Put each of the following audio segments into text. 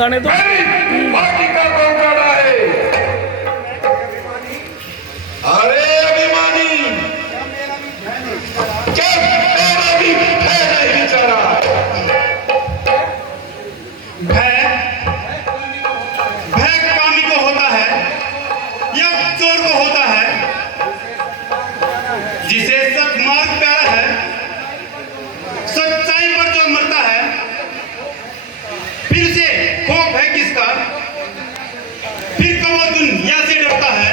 गाने तो बाकी का कौन खड़ा है? अरे अभिमानी, क्या मेरा भी भय नहीं चला? भय कामी को होता है या चोर को होता है? जिसे सत्मार्ग प्यारा है, सच्चाई पर जो मरता है, फिर से खौफ है किसका? फिर कब वो दुनिया से डरता है?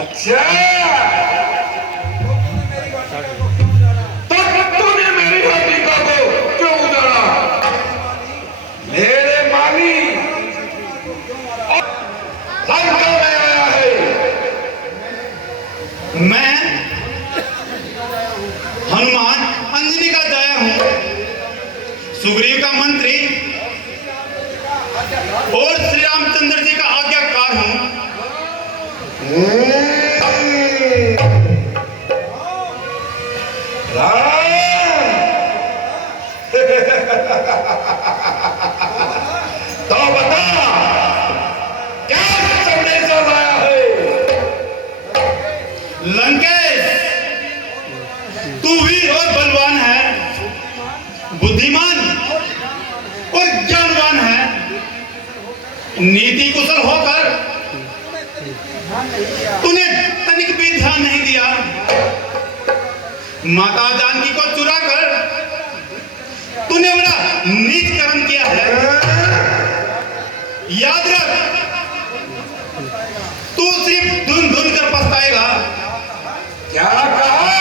अच्छा, तो तूने मेरी हकीकत को क्यों उजाड़ा? मेरे माली लंका में आया है। मैं हनुमान अंजनी का जाया हूं, सुग्रीव का मंत्री और श्री रामचंद्र जी का आज्ञाकार हूं। तो बता, क्या संदेशा लाया है? लंकेश, तू वीर और बलवान है, बुद्धिमान और ज्ञानवान है। नीति कुशल होकर तूने तनिक भी ध्यान नहीं दिया। माता जानकी को चुरा कर तूने बड़ा नीच कर्म किया है। याद रख, तू सिर्फ धुन धुन कर पछताएगा। क्या कहा?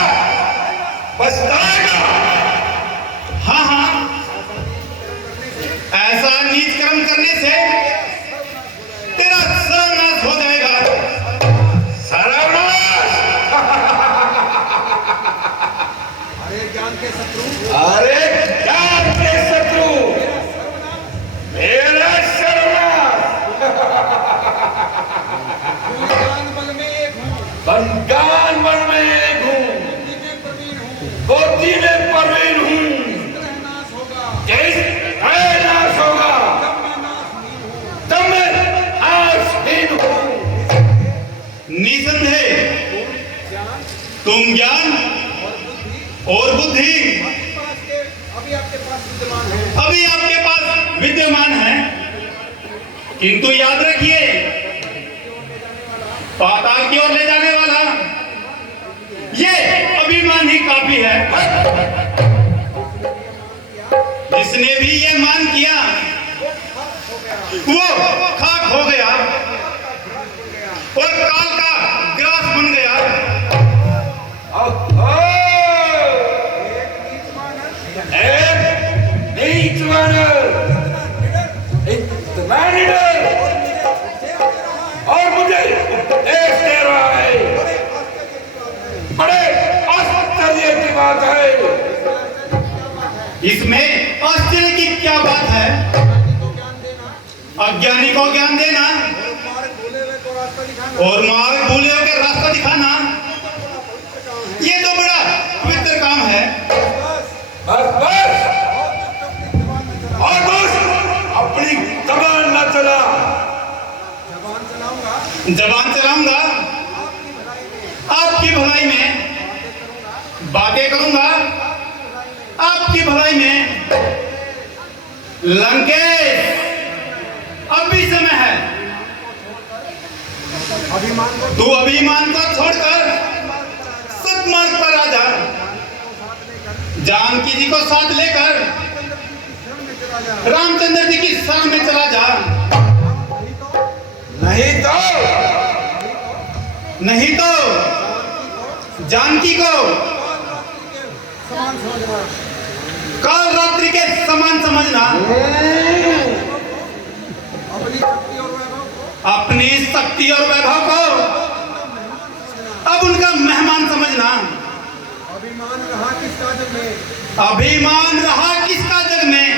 पछताएगा? हाँ हाँ, ऐसा नीच कर्म करने से तेरा सर्वनाश हो जाएगा। सर्वनाश? अरे ज्ञान के शत्रु, अरे ज्ञान के शत्रु, मेरा सर्वनाश। ज्ञान बल में एक हूँ, बंगाल मन में एक हूँ, बुद्धि में प्रवीण हूँ, बुद्धि में प्रवीण हूँ। ग्रह नाश होगा, जिस भय नाश होगा, तब मैं नाशहीन तब मैं हूँ। नाशहीन हूँ। निसंदेह ज्ञान तुम ज्ञान और बुद्धि और बुद्धि अभी आपके पास विद्यमान है। अभी आपके पास विद्यमान है, किंतु याद रखिए, पाताल की ओर ले जाने वाला ये अभिमान ही काफी है। जिसने भी ये मान किया वो खाक हो गया और काल का ग्रास बन गया। एक नीच मानव, इतना निडर, और मुझे उपदेश दे रहा है। बड़े आश्चर्य की बात है। इसमें आश्चर्य की क्या बात है? अज्ञानी को ज्ञान देना मार्ग भूले हुए को रास्ता दिखाना, और मार्ग भूले हुए का रास्ता दिखाना, ये तो बड़ा पवित्र काम है। बस बस, और बस अपनी जबान न चला। जबान चलाऊंगा, जबान चलाऊंगा, आपकी भलाई में बातें करूंगा, आपकी भलाई में। लंकेश, अब भी समय है। अभिमान को तू अभिमान को छोड़कर सत्मार्ग पर आ जा। जानकी जी को साथ लेकर शरण में चला जा। रामचंद्र जी की शरण में चला जा। नहीं तो नहीं तो जानकी को समान समझना, काल रात्रि के समान समझना। अपनी शक्ति और वैभव को अपनी शक्ति और वैभव को अब उनका मेहमान समझना। अभिमान रहा किसका जग में, अभिमान रहा किसका जग में?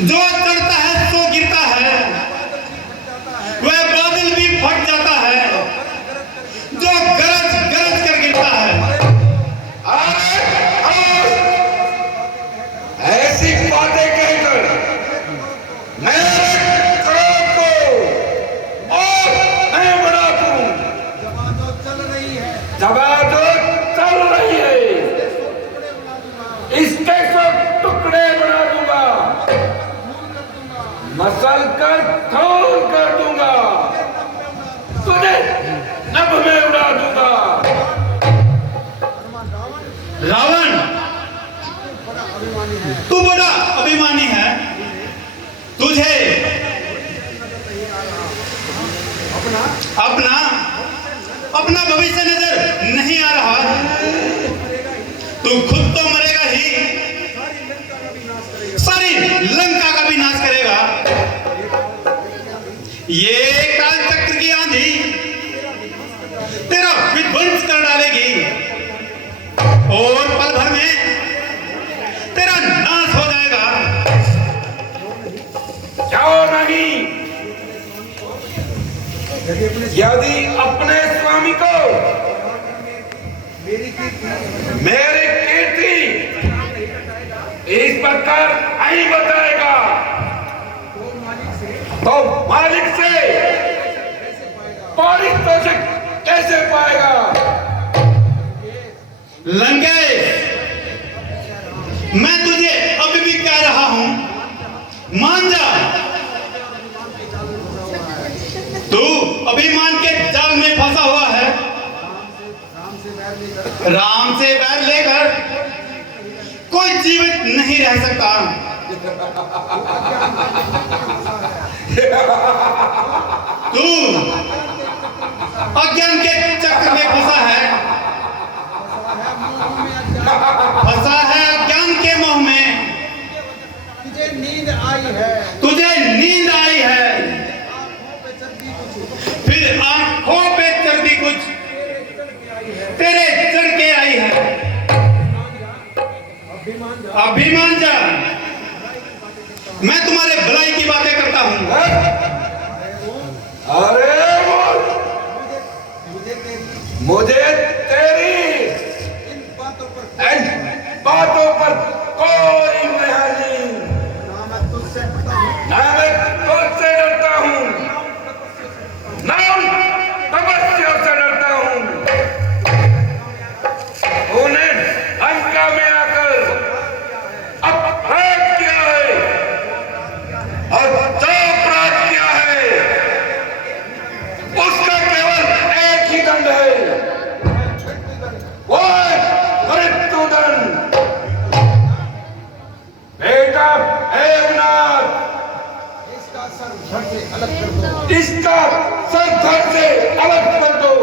जो चढ़ता है सो गिरता है, जो चढ़ता है सो गिरता है, वह बादल भी फट जाता है, जो गरज गरज कर गिरता है। ऐसी बातें कहकर मसल कर खून कर दूंगा, तुझे नभ में उड़ा दूंगा। रावण, बड़ा अभिमानी है। तू बड़ा अभिमानी है। तुझे अपना अपना भविष्य नजर नहीं आ रहा। तू खुद तो मरेगा ही, सारी लंका का भी नाश करेगा। ये काल चक्र की आंधी तेरा विध्वंस कर डालेगी और पल भर में तेरा नाश हो जाएगा। जाओ नहीं, यदि अपने स्वामी को मेरी कीर्ति इस प्रकार नहीं बताएगा तो मालिक से पारितोषिक कैसे पाएगा? लंकेश, मैं तुझे अभी भी कह रहा हूं, मान जा। तू अभिमान के जाल में फंसा हुआ है। राम से बैर लेकर कोई जीवित नहीं रह सकता। तू अज्ञान के चक्र में फंसा है, फंसा है अज्ञान के मोह में। तुझे नींद आई है, तुझे नींद आई है, फिर आंखों पे चर्बी कुछ तेरे चढ़ के आई है। अभिमान जा, मैं तुम्हारे भलाई की बातें करता हूं। अरे मुझे तेरी इन बातों पर कोई महल नहीं। ना मैं तुझसे डरता हूं, ना मैं तुझसे डरता हूं, ना उन तपस्वियों से डरता हूं। उन्हें लंका में आकर अपराध किया है और जो अपराध किया है उसका केवल एक ही दंड है, वो है मृत्युदंड। बेटा मेघनाद, इसका सर धड़ से अलग कर दो। इसका सर धड़ से अलग कर दो।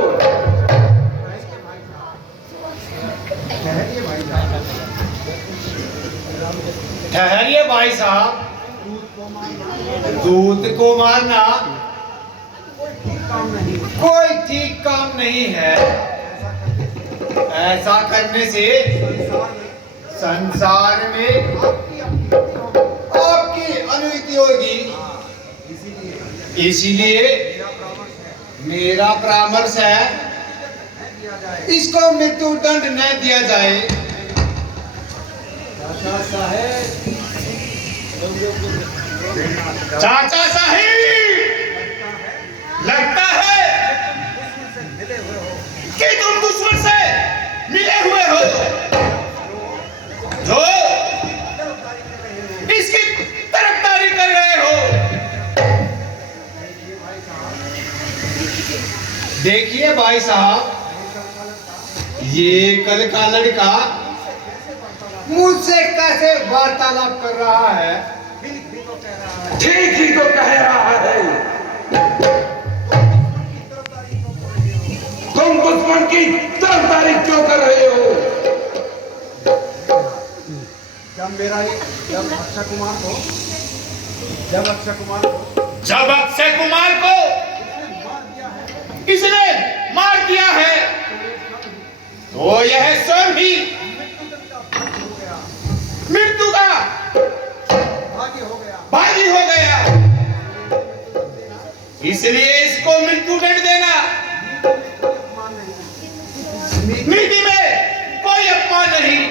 ठहरिए भाई साहब, दूत को मारना कोई ठीक काम नहीं है। ऐसा करने से संसार में आपकी अनुमति होगी। इसीलिए मेरा परामर्श है, इसको मृत्यु दंड न दिया जाए। चाचा साहिब, लगता है कि तुम दुश्मन से मिले हुए हो, जो इसकी तरफदारी कर रहे हो। देखिए भाई साहब, ये कल का लड़का मुझसे कैसे वार्तालाप कर रहा है। ठीक ही तो कह रहा है। तुम दुश्मन की तरफदारी क्यों कर रहे हो? जब अक्षय कुमार को इसने मार दिया है तो यह स्वयं ही मृत्यु का भागी हो गया। इसलिए इसको मृत्यु दंड देना नीति में कोई अपमान नहीं।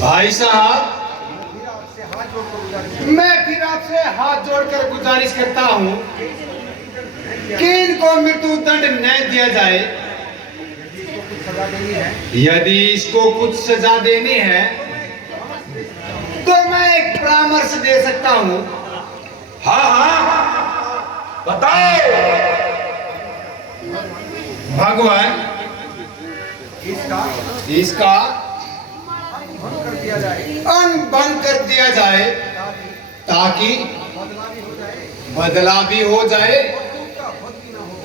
भाई साहब, मैं फिर आपसे हाथ जोड़कर गुजारिश करता हूं कि इनको मृत्यु दंड न दिया जाए। यदि इसको कुछ सजा देनी है तो मैं एक परामर्श दे सकता हूँ। हाँ हाँ, बताओ। भगवान इसका भंग कर दिया जाए, अनबन कर दिया जाए ताकि बदला भी हो जाए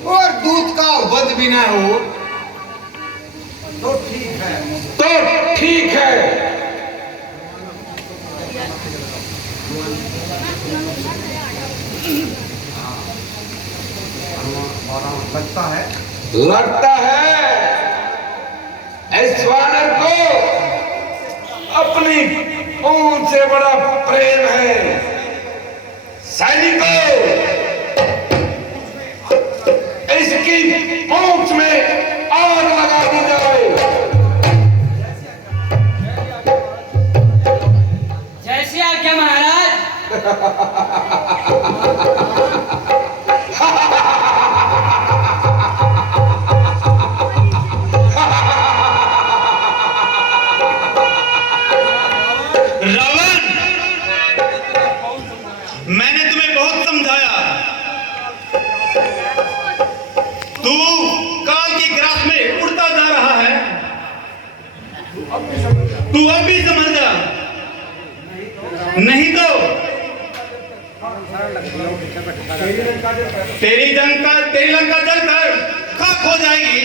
और दूध का वध भी ना हो। तो ठीक है। तो ठीक है। लगता है इस वानर को अपनी पूंछ से बड़ा प्रेम है। सैनिकों, इसकी पूंछ में आग लगा दी जाए। जैसी आज्ञा महाराज। रावण, मैंने तुम्हें बहुत समझाया। तू काल की ग्रास में उड़ता जा रहा है। तू अब भी समझ जा, नहीं तो तेरी लंका जलकर खाक हो जाएगी।